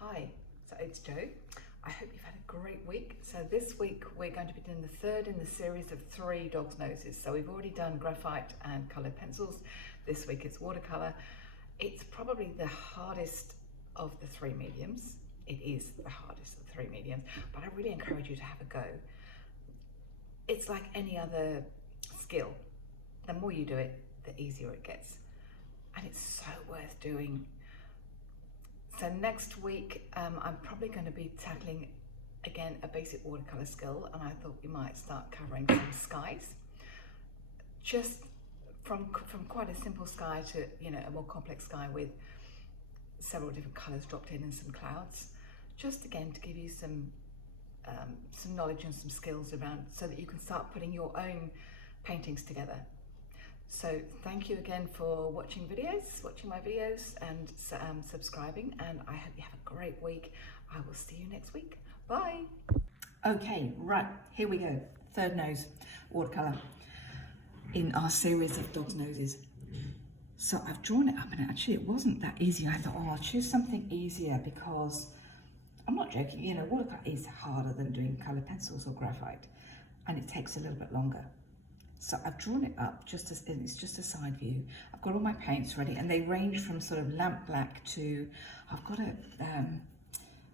Hi, so it's Jo. I hope you've had a great week. So this week we're going to be doing the third in the series of 3 dog's noses. So we've already done graphite and coloured pencils. This week it's watercolour. It's probably the hardest of the 3 mediums. It is the hardest of the 3 mediums, but I really encourage you to have a go. It's like any other skill. The more you do it, the easier it gets. And it's so worth doing. So next week, I'm probably going to be tackling, again, a basic watercolour skill, and I thought we might start covering some skies. Just from quite a simple sky to, a more complex sky with several different colours dropped in and some clouds. Just again, to give you some knowledge and some skills around so that you can start putting your own paintings together. So thank you again for watching my videos and subscribing, and I hope you have a great week. I will see you next week. Bye. Okay, right, here we go. Third nose, watercolour, in our series of dog's noses. So I've drawn it up, and actually it wasn't that easy. I thought, I'll choose something easier because I'm not joking, watercolour is harder than doing coloured pencils or graphite, and it takes a little bit longer. So I've drawn it up it's just a side view. I've got all my paints ready, and they range from sort of lamp black to, I've got a,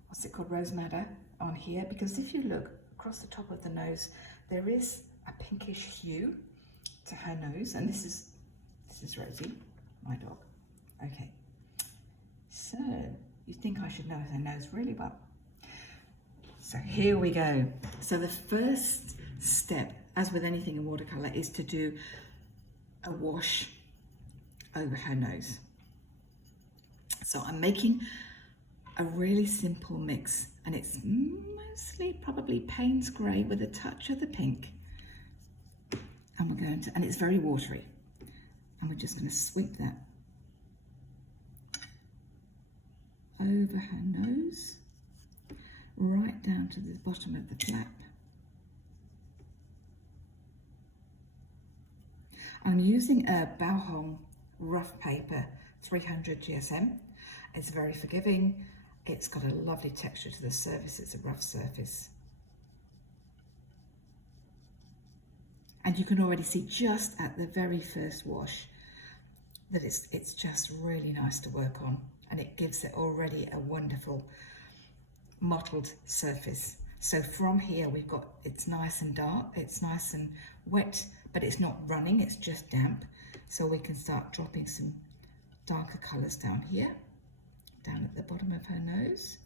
what's it called, rose madder on here, because if you look across the top of the nose, there is a pinkish hue to her nose, and this is Rosie, my dog. Okay, so you think I should know her nose really well. So here we go. So the first step, as with anything in watercolour, is to do a wash over her nose. So I'm making a really simple mix, and it's mostly probably Payne's grey with a touch of the pink. And we're going to, and it's very watery. And we're just going to sweep that over her nose, right down to the bottom of the flap. I'm using a Bauholm rough paper 300 GSM. It's very forgiving. It's got a lovely texture to the surface. It's a rough surface. And you can already see just at the very first wash that it's just really nice to work on, and it gives it already a wonderful mottled surface. So from here we've got, it's nice and dark, it's nice and wet, but it's not running, it's just damp. So we can start dropping some darker colours down here, down at the bottom of her nose.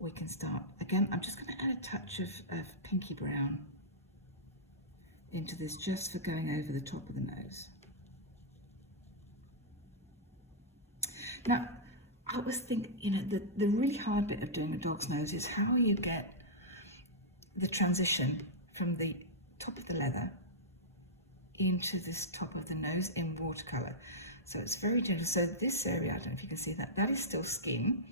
We can start, again, I'm just going to add a touch of pinky brown into this, just for going over the top of the nose. Now, I always think, the really hard bit of doing a dog's nose is how you get the transition from the top of the leather into this top of the nose in watercolour. So it's very gentle. So this area, I don't know if you can see that, that is still skin,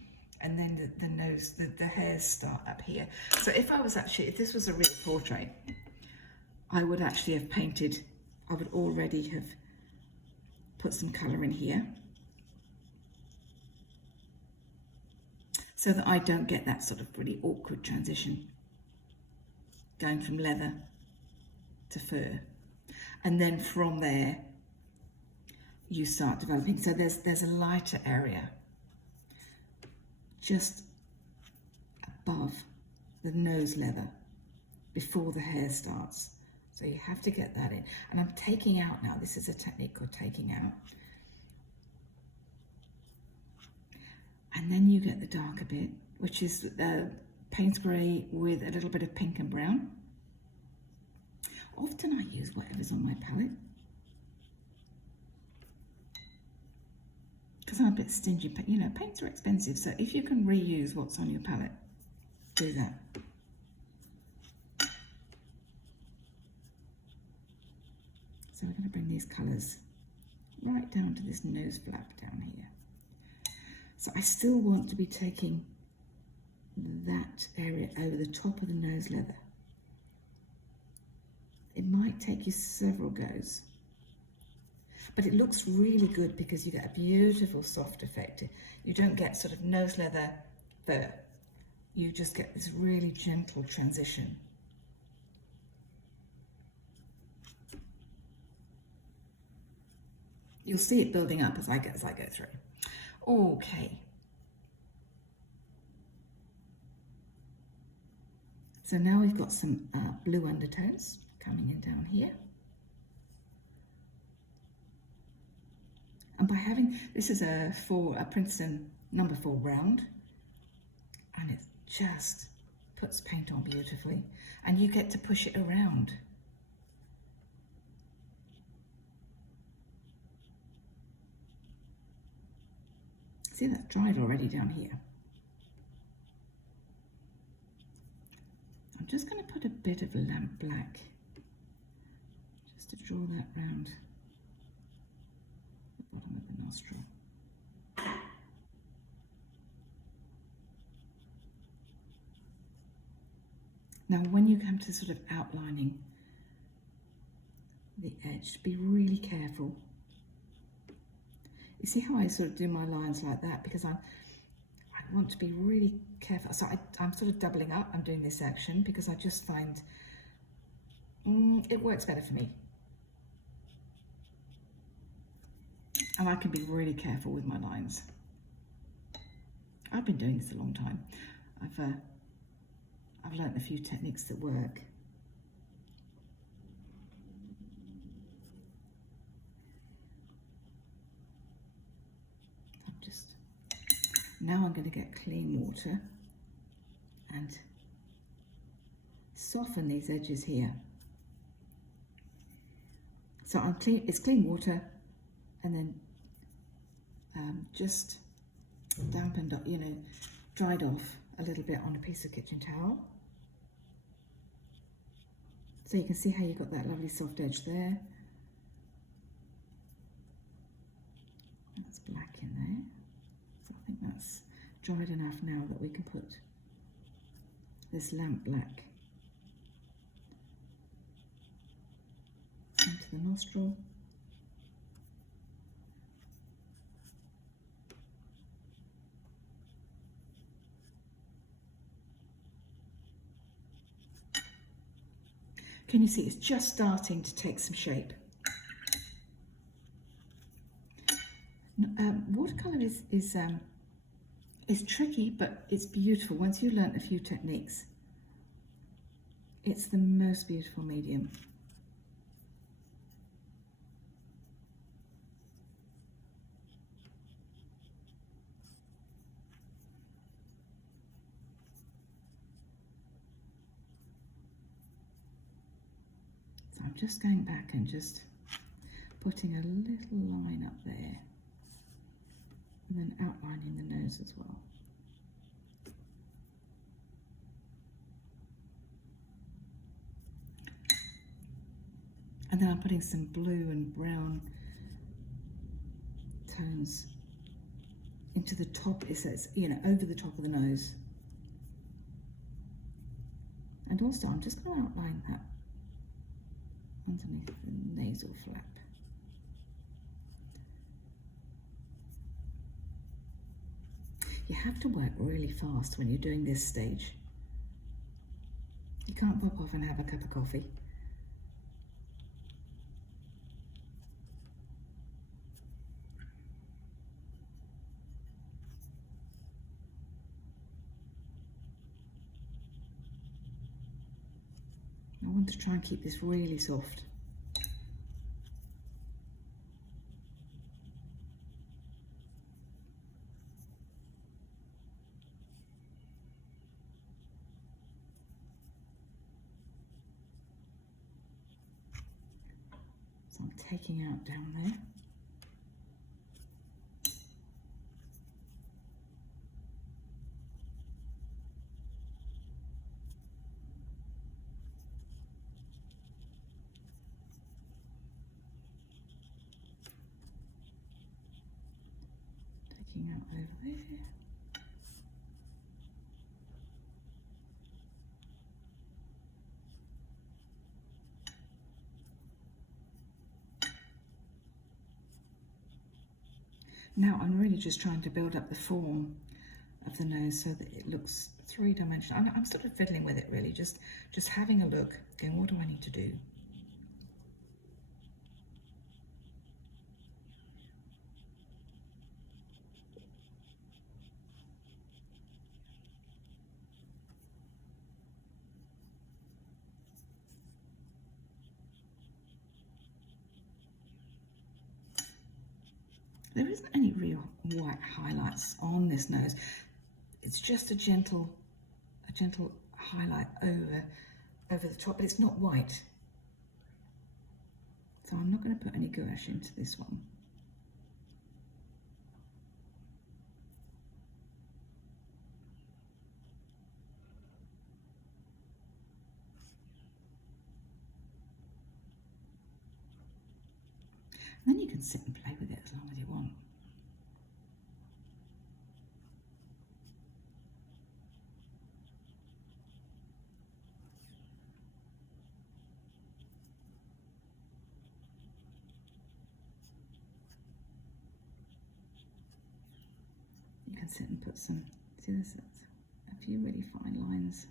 and then the nose, the hairs start up here. So if this was a real portrait, I would actually have painted, I would already have put some colour in here, so that I don't get that sort of really awkward transition going from leather to fur. And then from there, you start developing. So there's a lighter area just above the nose leather before the hair starts. So you have to get that in. And I'm taking out now, this is a technique called taking out. And then you get the darker bit, which is Payne's grey with a little bit of pink and brown. Often I use whatever's on my palette, because I'm a bit stingy. Paints are expensive, so if you can reuse what's on your palette, do that. So we're going to bring these colours right down to this nose flap down here. So I still want to be taking that area over the top of the nose leather. It might take you several goes, but it looks really good because you get a beautiful soft effect. You don't get sort of nose leather fur. You just get this really gentle transition. You'll see it building up as I go through. Okay. So now we've got some blue undertones coming in down here. And by having, this is a Princeton number 4 round, and it just puts paint on beautifully, and you get to push it around. See, that's dried already down here. I'm just going to put a bit of lamp black just to draw that round the bottom of the nostril. Now, when you come to sort of outlining the edge, be really careful. You see how I sort of do my lines like that? Because I want to be really careful. So I'm sort of doubling up. I'm doing this action because I just find it works better for me. And I can be really careful with my lines. I've been doing this a long time. I've learned a few techniques that work. Now I'm going to get clean water and soften these edges here. So it's clean water, and then just dampened up, dried off a little bit on a piece of kitchen towel. So you can see how you've got that lovely soft edge there. That's black in there. So I think that's dried enough now that we can put this lamp black into the nostril. Can you see it's just starting to take some shape? Watercolour is tricky, but it's beautiful. Once you've learnt a few techniques, it's the most beautiful medium. So I'm just going back and just putting a little line up there, and then outlining the nose as well. And then I'm putting some blue and brown tones into the top, it says, over the top of the nose. And also I'm just going to outline that underneath the nasal flap. You have to work really fast when you're doing this stage. You can't pop off and have a cup of coffee. I want to try and keep this really soft. So I'm taking out down there. Taking out over there. Now I'm really just trying to build up the form of the nose so that it looks three-dimensional. I'm sort of fiddling with it really, just having a look, going, what do I need to do? There isn't any real white highlights on this nose. It's just a gentle highlight over the top, but it's not white. So I'm not going to put any gouache into this one. And then you can sit and play with it as long as you want. You can sit and put some, see this, a few really fine lines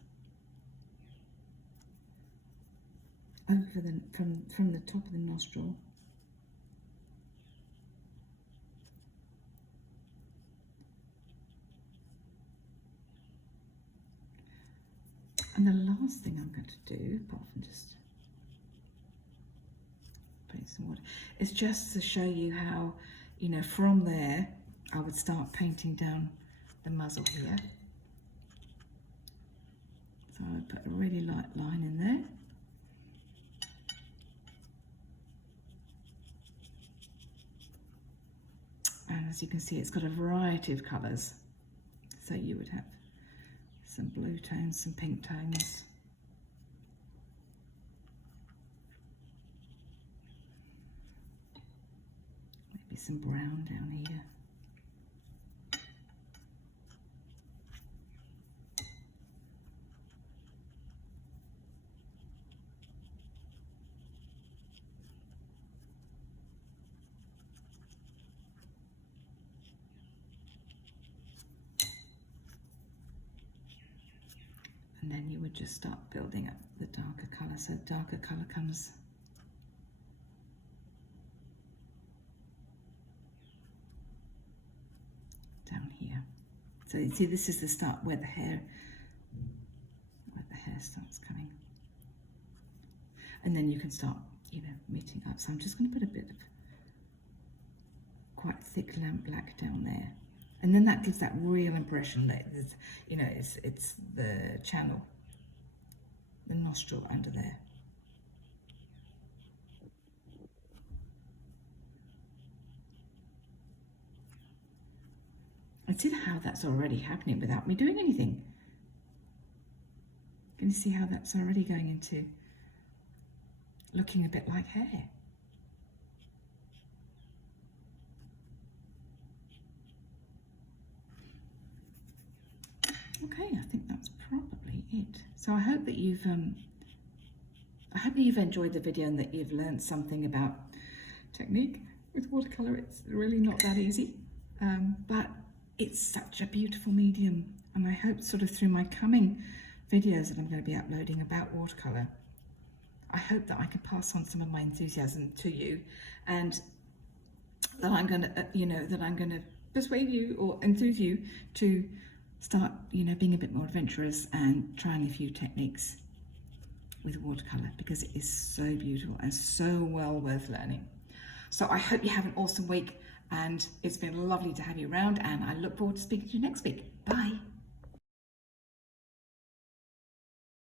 over the, from the top of the nostril. And the last thing I'm going to do, apart from just putting some water, is just to show you how, you know, from there, I would start painting down the muzzle here. So I would put a really light line in there. And as you can see, it's got a variety of colours. So you would have some blue tones, some pink tones. Maybe some brown down here. And then you would just start building up the darker colour. So darker colour comes down here. So you see, this is the start where the hair starts coming. And then you can start, you know, meeting up. So I'm just going to put a bit of quite thick lamp black down there. And then that gives that real impression that it's, you know, it's the channel, the nostril under there. And see how that's already happening without me doing anything. Can you see how that's already going into looking a bit like hair? Okay, I think that's probably it. So I hope that you've enjoyed the video and that you've learned something about technique with watercolor. It's really not that easy, but it's such a beautiful medium, and I hope sort of through my coming videos that I'm going to be uploading about watercolor, I hope that I can pass on some of my enthusiasm to you, and that I'm going to, you know, that I'm going to persuade you or enthuse you to start, you know, being a bit more adventurous and trying a few techniques with watercolor, because it is so beautiful and so well worth learning. So I hope you have an awesome week, and it's been lovely to have you around, and I look forward to speaking to you next week. Bye.